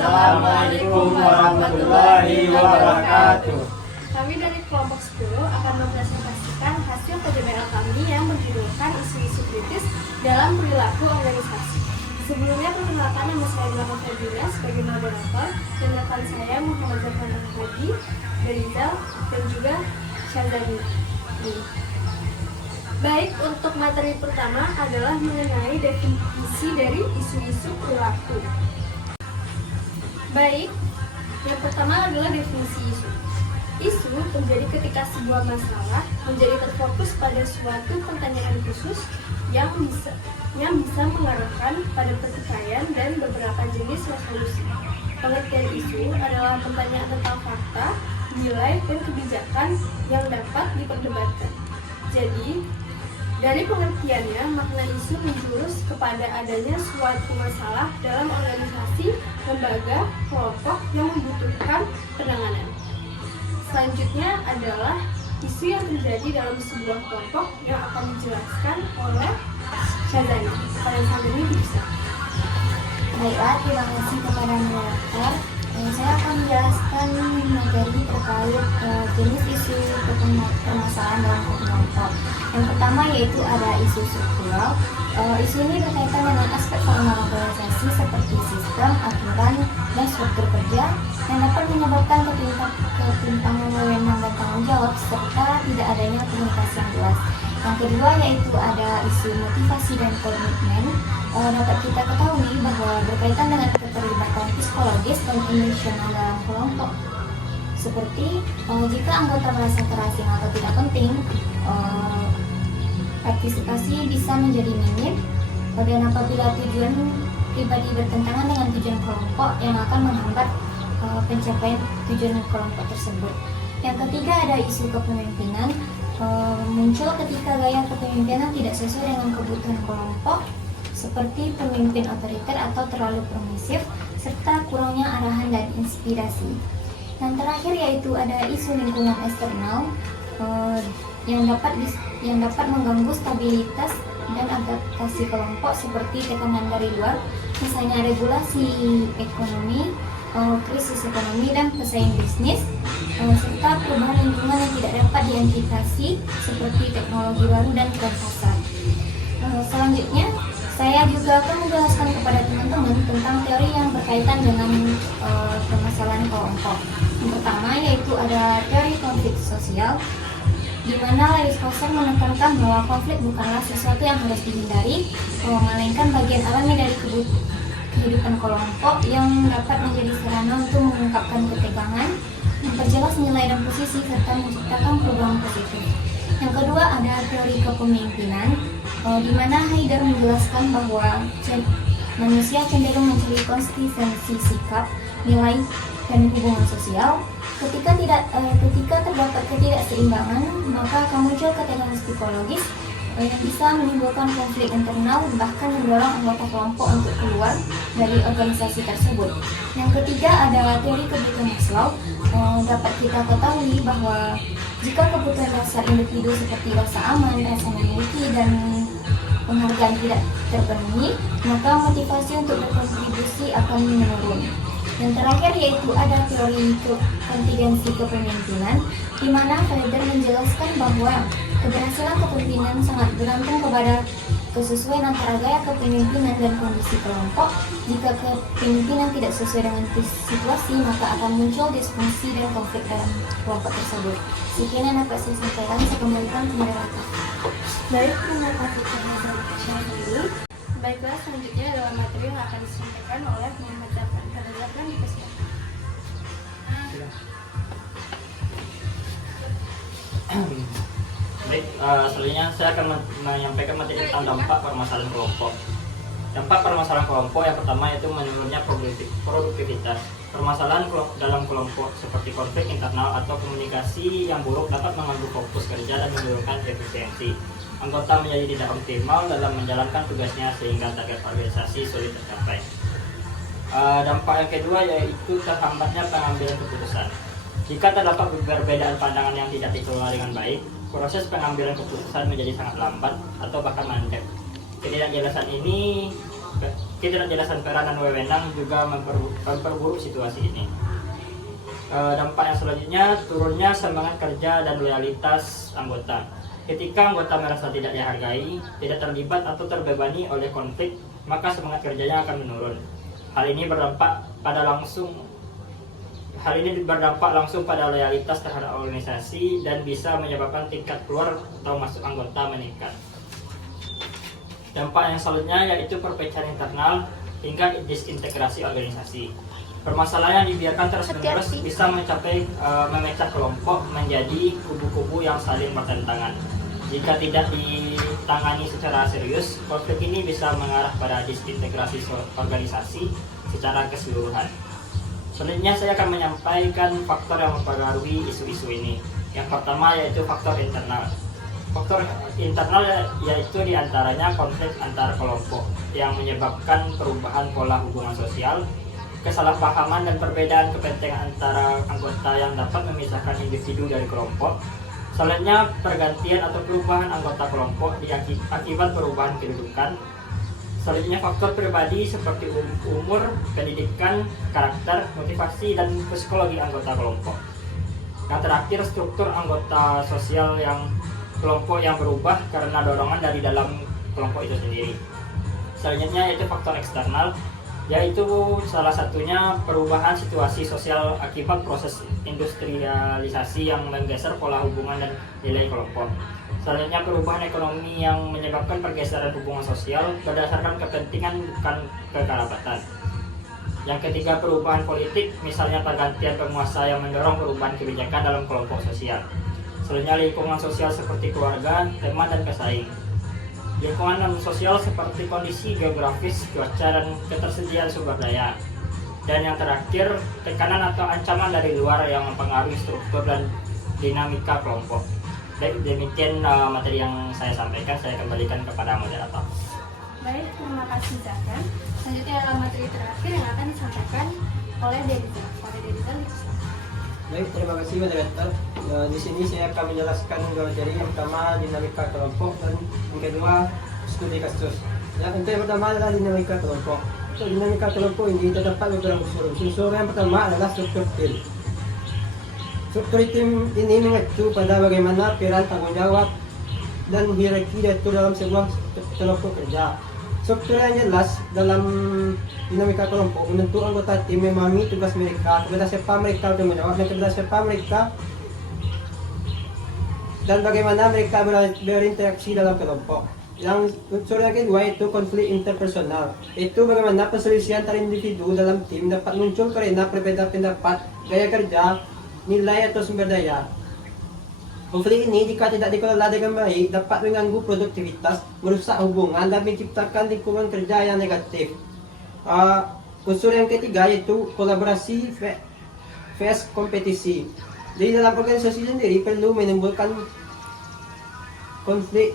Assalamualaikum warahmatullahi wabarakatuh. Kami dari kelompok 10 akan mempresentasikan hasil PJBL kami yang berjudulkan isu-isu kritis dalam perilaku organisasi. Sebelumnya perkenalkan, nama saya Dila Febrina sebagai moderator dan rekan saya Muhammad Zafran Ahmadi, Berizal, dan juga Syazani. Baik, untuk materi pertama adalah mengenai definisi dari isu-isu perilaku. Baik, yang pertama adalah definisi isu. Isu terjadi ketika sebuah masalah menjadi terfokus pada suatu pertanyaan khusus yang bisa mengarahkan pada pertikaian dan beberapa jenis resolusi. Pengertian isu adalah pertanyaan tentang fakta, nilai, dan kebijakan yang dapat diperdebatkan. Jadi, dari pengertiannya, makna isu menjurus kepada adanya suatu masalah dalam organisasi, lembaga, kelompok yang membutuhkan penanganan. Selanjutnya adalah isu yang terjadi dalam sebuah kelompok yang akan dijelaskan oleh Syazani. Kalian Syazani bisa. Baiklah, terima kasih kepada moderator. Saya akan menjelaskan materi terkait jenis isu permasalahan dalam kelompok. Yang pertama yaitu ada isu struktural. Isu ini berkaitan dengan aspek formal organisasi seperti sistem, aturan, dan struktur kerja yang dapat menyebabkan ketimpangan wewenang dan tanggung jawab serta tidak adanya komunikasi yang jelas. Yang kedua yaitu ada isu motivasi dan komitmen. Dapat kita ketahui bahwa berkaitan dengan keterlibatan psikologis dan emosional dalam kelompok. Seperti jika anggota merasa terasing atau tidak penting, partisipasi bisa menjadi minim, dan apabila tujuan pribadi bertentangan dengan tujuan kelompok yang akan menghambat pencapaian tujuan kelompok tersebut. Yang ketiga ada isu kepemimpinan. Muncul ketika gaya kepemimpinan tidak sesuai dengan kebutuhan kelompok, seperti pemimpin otoriter atau terlalu permisif, serta kurangnya arahan dan inspirasi. Yang terakhir yaitu ada isu lingkungan eksternal yang dapat mengganggu stabilitas dan adaptasi kelompok seperti tekanan dari luar, misalnya regulasi ekonomi, krisis ekonomi dan pesaing bisnis, serta perubahan lingkungan yang tidak dapat diantisipasi seperti teknologi baru dan tren pasar. Selanjutnya, saya juga akan menjelaskan kepada teman-teman tentang teori yang berkaitan dengan permasalahan kelompok. Yang pertama yaitu ada teori konflik sosial, di mana Lewis Passer menekankan bahwa konflik bukanlah sesuatu yang harus dihindari, melainkan bagian alami dari kehidupan kelompok yang dapat menjadi sarana untuk mengungkapkan ketegangan, memperjelas nilai dan posisi, serta menciptakan perubahan positif. Yang kedua ada teori kepemimpinan, di mana Heidegger menjelaskan bahwa manusia cenderung mencari konsistensi sikap, nilai, dan hubungan sosial. Ketika terdapat ketidakseimbangan, maka akan muncul ketegangan psikologis yang bisa menimbulkan konflik internal, bahkan mendorong anggota kelompok untuk keluar dari organisasi tersebut. Yang ketiga ada teori kebutuhan Maslow. Dapat kita ketahui bahwa jika kebutuhan dasar individu seperti rasa aman, rasa memiliki, dan penghargaan tidak terpenuhi, maka motivasi untuk berkontribusi akan menurun. Yang terakhir yaitu ada teori kontingensi kepemimpinan, di mana Heidegger menjelaskan bahwa keberhasilan kepemimpinan sangat bergantung kepada kesesuaian antara gaya kepemimpinan dan kondisi kelompok. Jika kepemimpinan tidak sesuai dengan situasi, maka akan muncul disfungsi dan konflik dalam kelompok tersebut. Sekian yang dapat saya sampaikan, saya kembalikan ke moderator. Baik, terima kasih kepada Syazani. Baiklah, selanjutnya adalah materi yang akan disampaikan oleh Muhammad Zafran. Zafran dipersilakan. Baik, selanjutnya saya akan menyampaikan materi tentang dampak permasalahan kelompok. Dampak permasalahan kelompok yang pertama yaitu menurunnya produktivitas. Permasalahan dalam kelompok seperti konflik internal atau komunikasi yang buruk dapat mengganggu fokus kerja dan menurunkan efisiensi. Anggota menjadi tidak optimal dalam menjalankan tugasnya sehingga target organisasi sulit tercapai. Dampak yang kedua yaitu terhambatnya pengambilan keputusan. Jika terdapat perbedaan pandangan yang tidak dikelola dengan baik, proses pengambilan keputusan menjadi sangat lambat atau bahkan mandek. Ketidakjelasan ini ketidakjelasan peran dan wewenang juga memperburuk situasi ini. Dampak yang selanjutnya, turunnya semangat kerja dan loyalitas anggota. Ketika anggota merasa tidak dihargai, tidak terlibat atau terbebani oleh konflik, maka semangat kerjanya akan menurun. Hal ini berdampak langsung pada loyalitas terhadap organisasi dan bisa menyebabkan tingkat keluar atau masuk anggota meningkat. Dampak yang selanjutnya yaitu perpecahan internal hingga disintegrasi organisasi. Permasalahan yang dibiarkan terus-menerus bisa memecah kelompok menjadi kubu-kubu yang saling bertentangan. Jika tidak ditangani secara serius, konflik ini bisa mengarah pada disintegrasi organisasi secara keseluruhan. Selanjutnya saya akan menyampaikan faktor yang mempengaruhi isu-isu ini. Yang pertama yaitu faktor internal. Faktor internal yaitu diantaranya konflik antar kelompok yang menyebabkan perubahan pola hubungan sosial, kesalahpahaman dan perbedaan kepentingan antara anggota yang dapat memisahkan individu dari kelompok. Selanjutnya, pergantian atau perubahan anggota kelompok akibat perubahan kedudukan. Selanjutnya, faktor pribadi seperti umur, pendidikan, karakter, motivasi, dan psikologi anggota kelompok. Yang terakhir, struktur anggota sosial kelompok yang berubah karena dorongan dari dalam kelompok itu sendiri. Selanjutnya, yaitu faktor eksternal, yaitu salah satunya perubahan situasi sosial akibat proses industrialisasi yang menggeser pola hubungan dan nilai kelompok. Selanjutnya, perubahan ekonomi yang menyebabkan pergeseran hubungan sosial berdasarkan kepentingan bukan kekerabatan. Yang ketiga, perubahan politik, misalnya pergantian penguasa yang mendorong perubahan kebijakan dalam kelompok sosial. Selanjutnya, lingkungan sosial seperti keluarga, teman, dan pesaing. Lingkungan non-sosial seperti kondisi geografis, cuaca, dan ketersediaan sumber daya. Dan yang terakhir, tekanan atau ancaman dari luar yang mempengaruhi struktur dan dinamika kelompok. Baik, demikian materi yang saya sampaikan. Saya kembalikan kepada moderator. Baik, terima kasih Zahran. Selanjutnya adalah materi terakhir yang akan disampaikan oleh Denizal. Baik, terima kasih moderator. Di sini saya akan menjelaskan dua materi. Yang pertama, dinamika kelompok, dan yang kedua, studi kasus. Yang pertama adalah dinamika kelompok. Untuk dinamika kelompok ini terdapat beberapa unsur. Unsur yang pertama adalah struktur tim. Struktur tim ini mengacu pada bagaimana peran, tanggung jawab, dan hierarki diatur dalam sebuah kelompok kerja. Struktur yang jelas dalam dinamika kelompok menentu anggota tim memahami tugas mereka, kepada siapa mereka bertanggung jawab, dan kepada siapa mereka, dan bagaimana mereka berinteraksi dalam kelompok. Yang unsur yang kedua itu konflik interpersonal. Itu bagaimana perselisihan antar individu dalam tim dapat muncul karena perbedaan pendapat, gaya kerja, nilai atau sumber daya. Konflik ini jika tidak dikelola dengan baik dapat mengganggu produktivitas, merusak hubungan, dan menciptakan lingkungan kerja yang negatif. Unsur yang ketiga yaitu kolaborasi vs kompetisi. Di dalam organisasi sendiri perlu menimbulkan konflik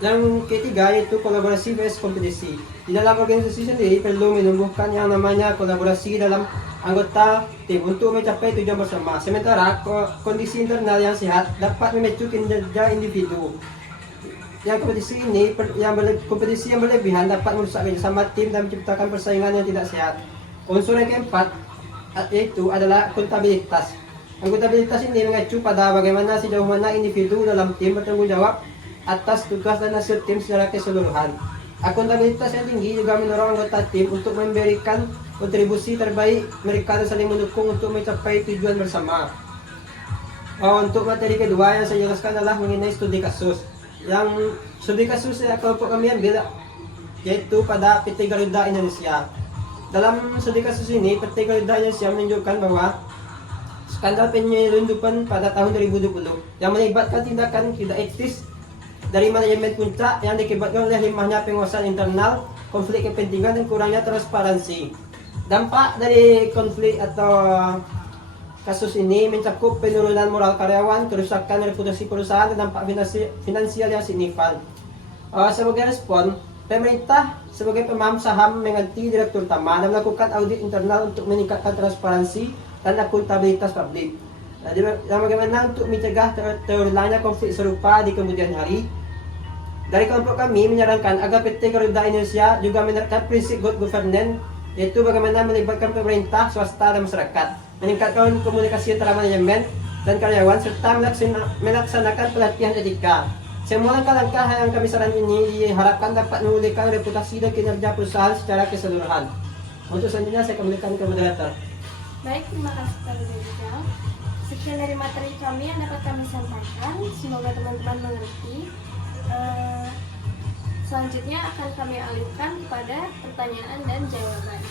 Yang ketiga yaitu kolaborasi vs kompetisi. Di dalam organisasi sendiri perlu menumbuhkan yang namanya kolaborasi dalam anggota tim untuk mencapai tujuan bersama. Sementara kondisi internal yang sehat dapat memicu kinerja individu. Yang kompetisi yang berlebihan dapat merusak kerjasama tim dan menciptakan persaingan yang tidak sehat. Unsur yang keempat yaitu adalah akuntabilitas. Akuntabilitas ini mengacu pada bagaimana sejauh mana individu dalam tim bertanggung jawab atas tugas dan hasil tim secara keseluruhan. Akuntabilitas yang tinggi juga mendorong anggota tim untuk memberikan kontribusi terbaik mereka dan saling mendukung untuk mencapai tujuan bersama. Untuk materi kedua yang saya jelaskan adalah mengenai studi kasus. Yang studi kasus yang kelompok kami ambil yaitu pada PT Garuda Indonesia. Dalam studi kasus ini, PT Garuda Indonesia menunjukkan bahwa skandal penyelundupan pada tahun 2020 yang melibatkan tindakan tidak etis dari manajemen puncak yang diakibatkan oleh lemahnya penguasaan internal, konflik kepentingan, dan kurangnya transparansi. Dampak dari konflik atau kasus ini mencakup penurunan moral karyawan, kerusakan reputasi perusahaan, dan dampak finansial yang signifikan. Sebagai respon, pemerintah sebagai pemaham saham mengganti direktur utama dan melakukan audit internal untuk meningkatkan transparansi dan akuntabilitas publik. Dan bagaimana untuk mencegah terulangnya konflik serupa di kemudian hari? Dari kelompok kami menyarankan agar PT Garuda Indonesia juga menerapkan prinsip good governance, yaitu bagaimana melibatkan pemerintah, swasta, dan masyarakat, meningkatkan komunikasi antara manajemen dan karyawan, serta melaksanakan pelatihan etika. Semua langkah-langkah yang kami saran ini diharapkan dapat memulihkan reputasi dan kinerja perusahaan secara keseluruhan. Untuk selanjutnya saya kembalikan ke moderator. Baik, terima kasih Pak Rizal. Sekian dari materi kami yang dapat kami sampaikan. Semoga teman-teman mengerti. Selanjutnya akan kami alihkan kepada pertanyaan dan jawaban.